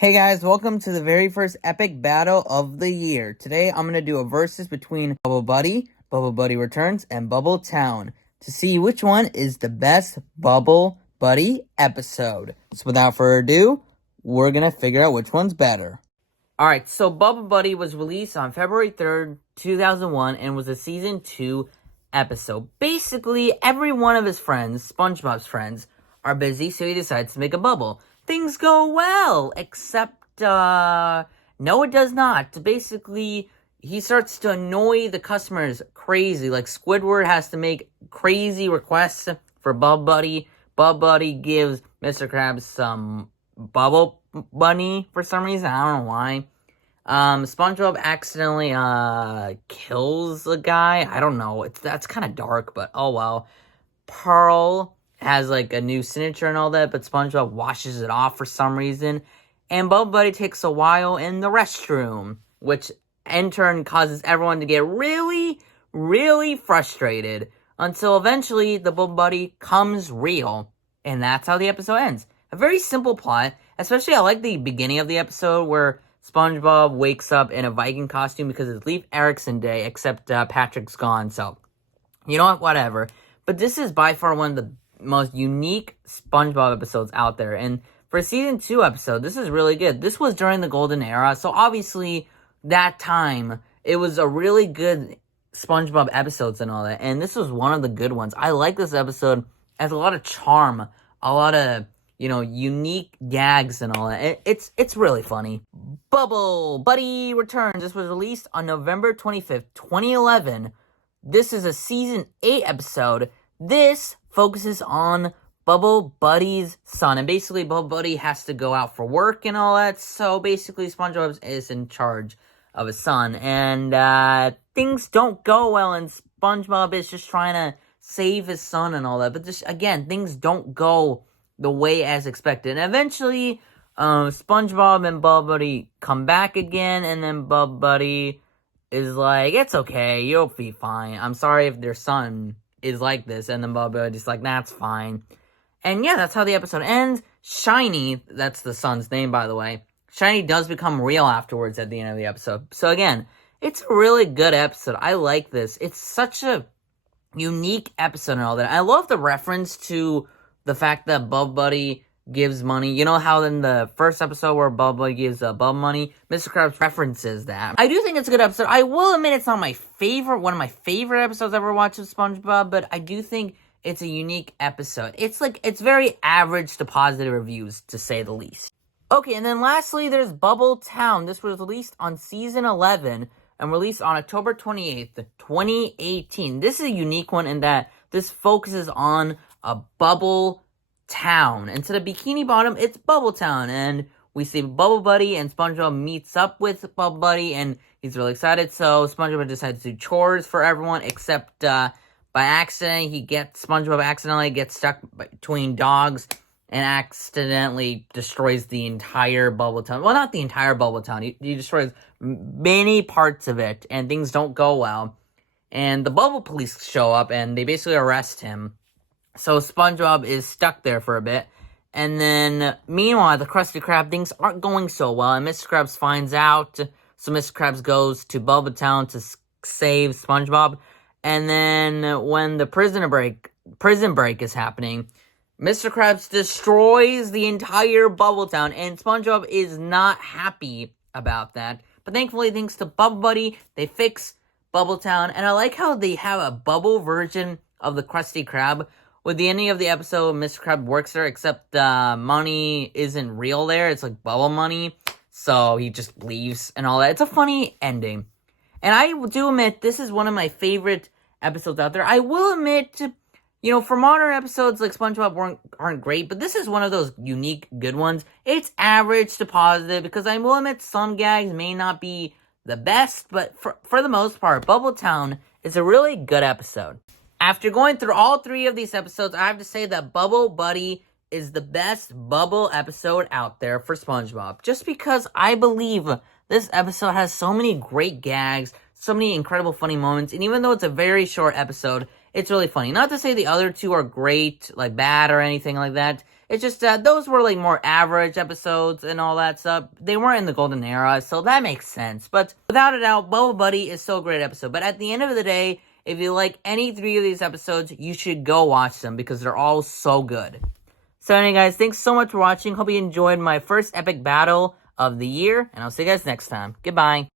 Hey guys, welcome to the very first epic battle of the year. Today I'm going to do a versus between Bubble Buddy Returns, and Bubbletown to see which one is the best Bubble Buddy episode. So without further ado, we're going to figure out which one's better. Alright, so Bubble Buddy was released on February 3rd, 2001 and was a season 2 episode. Basically, every one of his friends, SpongeBob's friends, are busy, so he decides to make a bubble. Things go well, except, no, it does not. Basically, he starts to annoy the customers crazy. Like, Squidward has to make crazy requests for Bubble Buddy. Bubble Buddy gives Mr. Krabs some bubble money for some reason. I don't know why. SpongeBob accidentally, kills a guy. I don't know. That's kind of dark, but oh well. Pearl has, like, a new signature and all that, but SpongeBob washes it off for some reason. And Bubble Buddy takes a while in the restroom, which in turn causes everyone to get really, really frustrated until eventually the Bubble Buddy comes real. And that's how the episode ends. A very simple plot, especially I like the beginning of the episode where SpongeBob wakes up in a Viking costume because it's Leif Erikson Day, except Patrick's gone, so you know what, whatever. But this is by far one of the most unique SpongeBob episodes out there, and for a season 2 episode, this is really good. This was during the golden era, so obviously that time it was a really good SpongeBob episodes and all that, and this was one of the good ones. I like this episode. It has a lot of charm, a lot of, you know, unique gags and all that. It's really funny. Bubble Buddy Returns. This was released on November 25th, 2011. This is a season 8 episode. This focuses on Bubble Buddy's son. And basically, Bubble Buddy has to go out for work and all that. So basically, SpongeBob is in charge of his son. And things don't go well. And SpongeBob is just trying to save his son and all that. But just, again, things don't go the way as expected. And eventually, SpongeBob and Bubble Buddy come back again. And then Bubble Buddy is like, it's okay. You'll be fine. I'm sorry if their son is like this, and then Bubble Buddy's like, that's fine. And yeah, that's how the episode ends. Shiny, that's the son's name, by the way. Shiny does become real afterwards at the end of the episode. So again, it's a really good episode. I like this. It's such a unique episode and all that. I love the reference to the fact that Bubble Buddy gives money. You know how in the first episode where Bubble Buddy gives Bubble money, Mr. Krabs references that. I do think it's a good episode. I will admit it's not my favorite, one of my favorite episodes I've ever watched of SpongeBob, but I do think it's a unique episode. It's very average to positive reviews, to say the least. Okay, and then lastly, there's Bubbletown. This was released on season 11 and released on October 28th, 2018. This is a unique one in that this focuses on a bubble town. Instead of Bikini Bottom, it's Bubbletown, and we see Bubble Buddy and SpongeBob meets up with Bubble Buddy, and he's really excited. So SpongeBob decides to do chores for everyone, except by accident, SpongeBob accidentally gets stuck between dogs and accidentally destroys the entire Bubbletown. Well, not the entire Bubbletown. He destroys many parts of it, and things don't go well. And the Bubble Police show up, and they basically arrest him. So SpongeBob is stuck there for a bit. And then, meanwhile, the Krusty Krab, things aren't going so well. And Mr. Krabs finds out. So Mr. Krabs goes to Bubbletown to save SpongeBob. And then, when the prison break is happening, Mr. Krabs destroys the entire Bubbletown. And SpongeBob is not happy about that. But thankfully, thanks to Bubble Buddy, they fix Bubbletown. And I like how they have a bubble version of the Krusty Krab. With the ending of the episode, Mr. Krab works there, except money isn't real there. It's like bubble money. So he just leaves and all that. It's a funny ending. And I do admit, this is one of my favorite episodes out there. I will admit, you know, for modern episodes like SpongeBob aren't great, but this is one of those unique good ones. It's average to positive, because I will admit some gags may not be the best, but for the most part, Bubbletown is a really good episode. After going through all 3 of these episodes, I have to say that Bubble Buddy is the best bubble episode out there for SpongeBob. Just because I believe this episode has so many great gags, so many incredible funny moments, and even though it's a very short episode, it's really funny. Not to say the other 2 are great, like bad or anything like that. It's just that those were like more average episodes and all that stuff. They weren't in the golden era, so that makes sense. But without a doubt, Bubble Buddy is still a great episode. But at the end of the day, if you like any 3 of these episodes, you should go watch them because they're all so good. So anyway, guys, thanks so much for watching. Hope you enjoyed my first epic battle of the year, and I'll see you guys next time. Goodbye.